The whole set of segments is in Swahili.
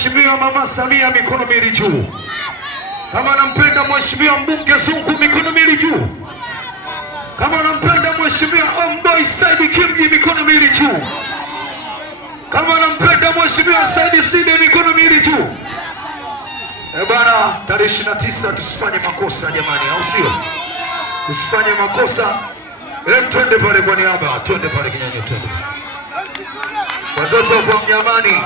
Mheshimiwa Mama Samia, mikono miwili juu. Kama anampenda Mheshimiwa mbunge Zungu, mikono miwili juu. Kama anampenda Mheshimiwa Omboi Said Kimji, mikono miwili juu. Kama anampenda Mheshimiwa Said Side, mikono miwili juu. Bana, tarehe 29 tusifanye makosa jamani, au sio? Tusifanye makosa. Twende pale kwa niaba, twende pale Kinyanyo, twende. Watoto wa Mnyamani,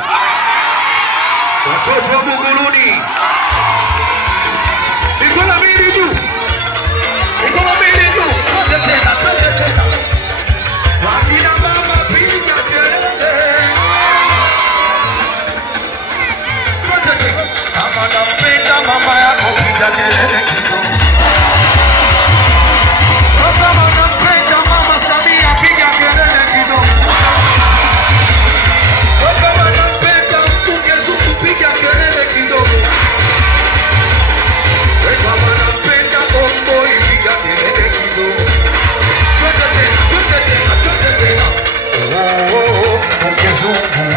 watoto wa Buguruni, mikono miwili juu, mikono miwili juu. Twende tena, twende tena. Wakina mama piga kelele. Twende tena. Kama nampenda mama yako piga kelele kidogo. Kama nampenda Mama Samia piga kelele kidogo. Kama nampenda mbunge Zungu piga kelele kidogo. Kama nampenda Omboi piga kelele kidogo. Twende tena, twende tena, twende tena. Oh, mbunge Zungu.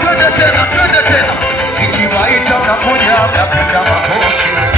Twende tena, ikiwaita unakuja, napiga makofi.